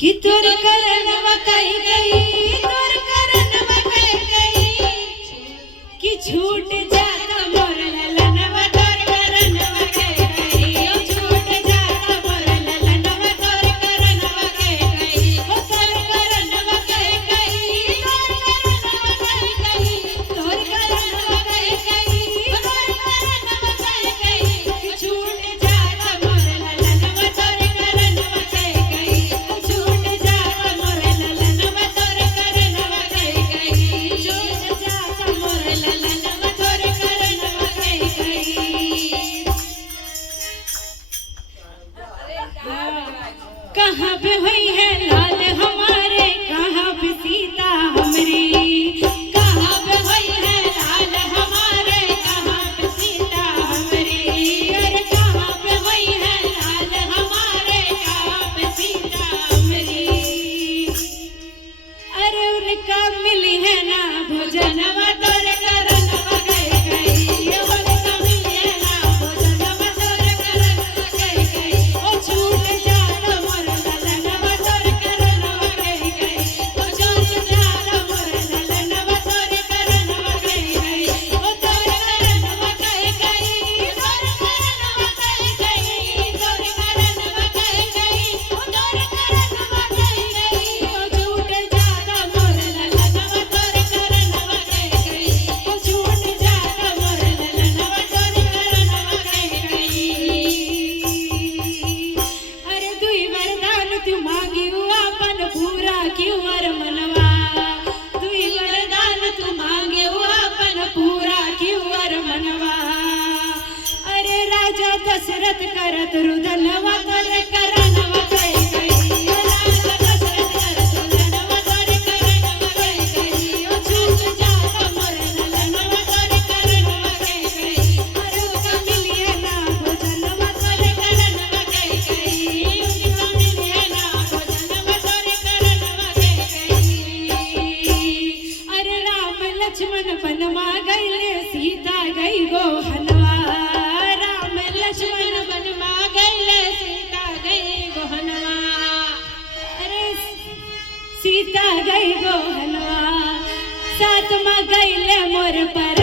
कि तोर करनवा कई गई तोर करनवा कई गई कि छूट जाता मोर ललनवा तोर करनवा कई गई ओ छूट जाता मोर ललनवा तोर करनवा कई गई ओ तोर करनवा कई गई तोर करनवा कई गई तोर करनवा कई गई तोर करनवा कई गई कि छूट जाता मोर ललनवा तोर करनवा कई गई छूट जाता मोर ललनवा तोर करनवा कई गई छूट जाता मोर ललनवा तोर करनवा कई गई। कहाँ पे हुई है लाल हमारे कहाँ पे सीता हमरी कहाँ पे हुई है लाल हमारे कहाँ पे सीता हमरी अरे कहाँ पे हुई है लाल हमारे कहाँ पे सीता हमरी अरे उनका मिली है ना भोजनवा तोर करनवा कई गई उनका मिली है ना भोजनवा तोर करनवा कई गई ओ छूट जाता मोर ललनवा तोर करनवा कई गई ओ छूट जाता मोर ललनवा तोर करनवा कई गई ओ तोर करनवा कई गई तोर करनवा कई गई तोर करनवा कई गई ओ तोर करनवा कई गई ओ छूट जाता मोर ललनवा तोर करनवा कई गई ओ छूट जाता मोर ललनवा तोर करनवा कई गई। अरे दुई वरदान तू मांगी अपन पूरा क्यों अर मनवा दुई वरदान तू मांगे अपन पूरा क्यों अर मनवा अरे राजा दशरथ करत रुदनवा तोरे करनवा कई गई राजा दशरथ करत रुदनवा तोरे करनवा कई गई ओ छूट जाता मोर ललनवा तोरे करनवा कई गई अरे उनका मिलिए ना भोजनवा तोरे करनवा कई गई उनका मिलिए ना भोजनवा तोरे करनवा कई गई। अरे राम लक्ष्मण बनवा गईले सीता गई गोहनवा राम लक्ष्मण बनवा गईले सीता गई गोहनवा अरे सीता गई गोहनवा साथ में गईले मोर पर